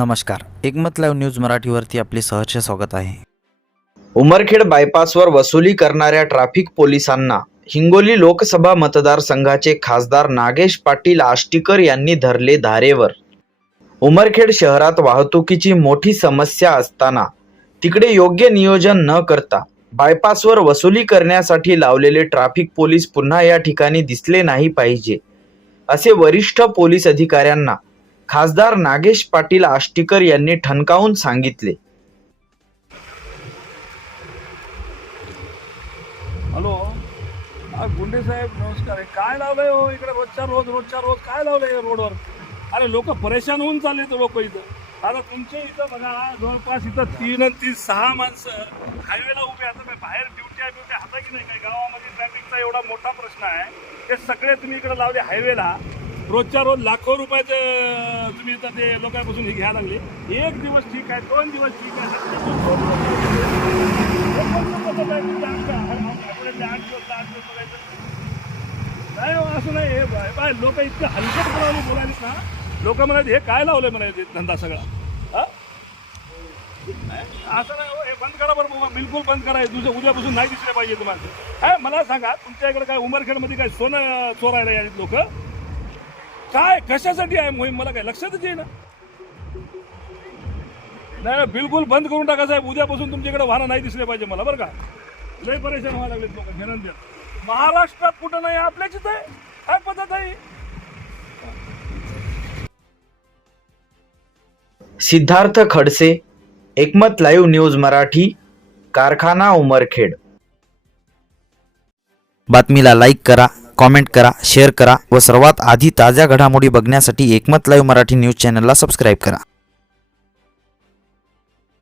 नमस्कार, एकमत live news मराठीवरती आपले सहर्ष स्वागत आहे। उमरखेड बायपासवर वसुली करणाऱ्या ट्रॅफिक पोलिसांना हिंगोली लोकसभा मतदारसंघाचे खासदार नागेश पाटील आष्टीकर यांनी धरले धारेवर। उमरखेड शहरात वाहतुकीची मोठी समस्या असताना तिकडे योग्य नियोजन न करता बायपासवर वसुली करण्यासाठी लावलेले ट्रॅफिक पोलीस पुन्हा या ठिकाणी दिसले नाही पाहिजे, असे वरिष्ठ पोलीस अधिकाऱ्यांना खासदार नागेश पाटील आष्टीकर यांनी ठणकावून सांगितले। हॅलो, गुंडे साहेब नमस्कार आहे। काय लावलंय हो इकडे रोजच्या रोज काय लावलंय रोडवर? अरे लोक परेशान होऊन चालले तर लोक इथं। आता तुमच्या इथं बघा जवळपास इथं 3 आणि 3 6 माणसं हायवेला उभे आता बाहेर ड्युटी हाता की नाही? काय गावामध्ये ट्रॅफिकचा एवढा मोठा प्रश्न आहे, ते सगळे तुम्ही इकडे लावले हायवेला। रोजच्या रोज लाखो रुपयाचे तुम्ही इथं ते लोकांपासून हे घ्यायला लागले। एक दिवस ठीक आहे, 2 दिवस ठीक आहे, नाही असं नाही। हे बाय लोक इतकं हलकटपणाने बोलायलेत ना, लोक म्हणाले हे काय लावलंय म्हणाले धंदा सगळा। असं नाही हो, हे बंद करा बरं, बिलकुल बंद करा। उद्यापासून नाही दिसले पाहिजे तुम्हाला। काय मला सांगा, तुमच्या इकडे काय उमरखेडमध्ये काय सोनं चोरायला यायचे लोक? काय कशासाठी आहे मोहीम मला काय लक्षातच येईना। नाही बिलकुल बंद करून टाका साहेब, उद्यापासून तुमच्याकडे वाहनं नाही दिसले पाहिजे मला, बरं का? लय परेशान व्हायला लागलेत लोक घेणं। महाराष्ट्रात कुठं नाही, आपल्याच इथं आहे। काय पद्धत आहे? सिद्धार्थ खडसे, एकमत लाईव्ह न्यूज मराठी, कारखाना उमरखेड। बातमीला लाईक करा, कमेंट करा, शेअर करा व सर्वात आधी ताज्या घडामोडी बघण्यासाठी एकमत लाईव्ह मराठी न्यूज चॅनलला सबस्क्राईब करा।